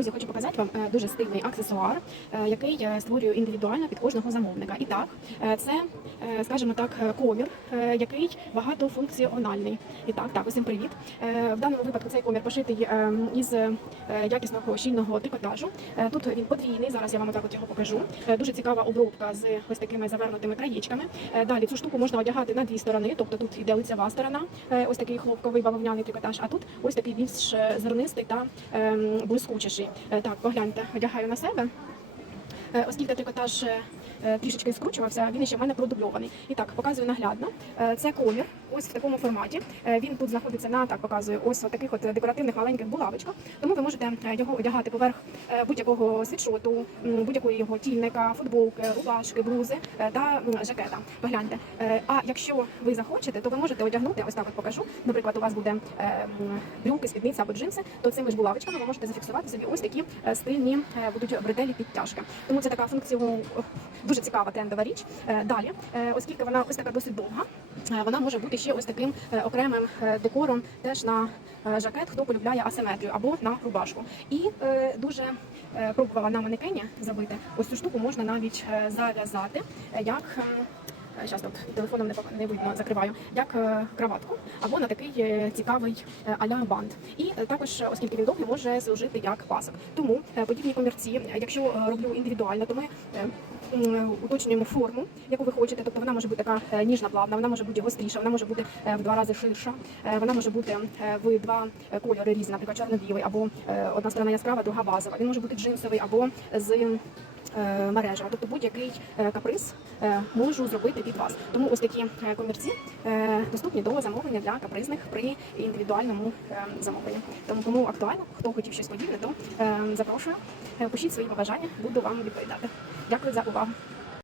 Друзі, хочу показати вам е, дуже стильний аксесуар, е, який я створюю індивідуально під кожного замовника. І так, е, це, е, скажімо так, е, комір, е, який багатофункціональний. І так, так, усім привіт. Е, В даному випадку цей комір пошитий е, із е, якісного щільного трикотажу. Е, Тут він подвійний. Зараз я вам отак от його покажу. Е, Дуже цікава обробка з ось такими завернутими краєчками. Е, Далі цю штуку можна одягати на дві сторони, тобто тут йде лицева сторона, е, ось такий хлопковий бавовняний трикотаж, а тут ось такий більш е, зернистий та ем, блискучіший. Е, Так, погляньте, одягаю на себе. Е, Оскільки трикотаж е, трішечки скручувався, він ще в мене продубльований. І так, показую наглядно. Е, Це комір, ось в такому форматі. Е, Він тут знаходиться на так показую, ось таких от декоративних маленьких булавочках. Тому ви можете е, його одягати поверх е, будь-якого світшоту, будь-якої його тільника, футболки, рубашки, блузи е, та жакета. Погляньте. Е, А якщо ви захочете, то ви можете одягнути, ось так от покажу. Наприклад, у вас буде е, брюки, спідниця або джинси, то цими ж булавочками ви можете зафіксувати собі ось такі е, стильні е, будуть бретелі підтяжки. Тому це така функціо дуже цікава трендова річ. Е, Далі, е, оскільки вона ось така досить довга, е, вона може бути ще ось таким окремим декором теж на жакет, хто полюбляє асиметрію або на рубашку. І дуже пробувала на манекені зробити. Ось цю штуку можна навіть зав'язати як. ем, Зараз тут телефоном не не видно, закриваю, як краватку або на такий цікавий аля бант. І також, оскільки він довгий, може служити як пасок. Тому подібні комірці, якщо роблю індивідуально, то ми уточнюємо форму, яку ви хочете. Тобто вона може бути така е, ніжна, плавна, вона може бути гостріша, вона може бути е, в два рази ширша, е, вона може бути е, в два е, кольори різні, наприклад, чорно-білий, або е, одна сторона яскрава, друга базова. Він може бути джинсовий або з е, мережева. Тобто будь-який е, каприз е, можу зробити від вас. Тому ось такі комірці доступні до замовлення для капризних при індивідуальному замовленні. Тому кому актуально, хто хотів щось подібне, то запрошую. Пишіть свої побажання, буду вам відповідати. Дякую за увагу.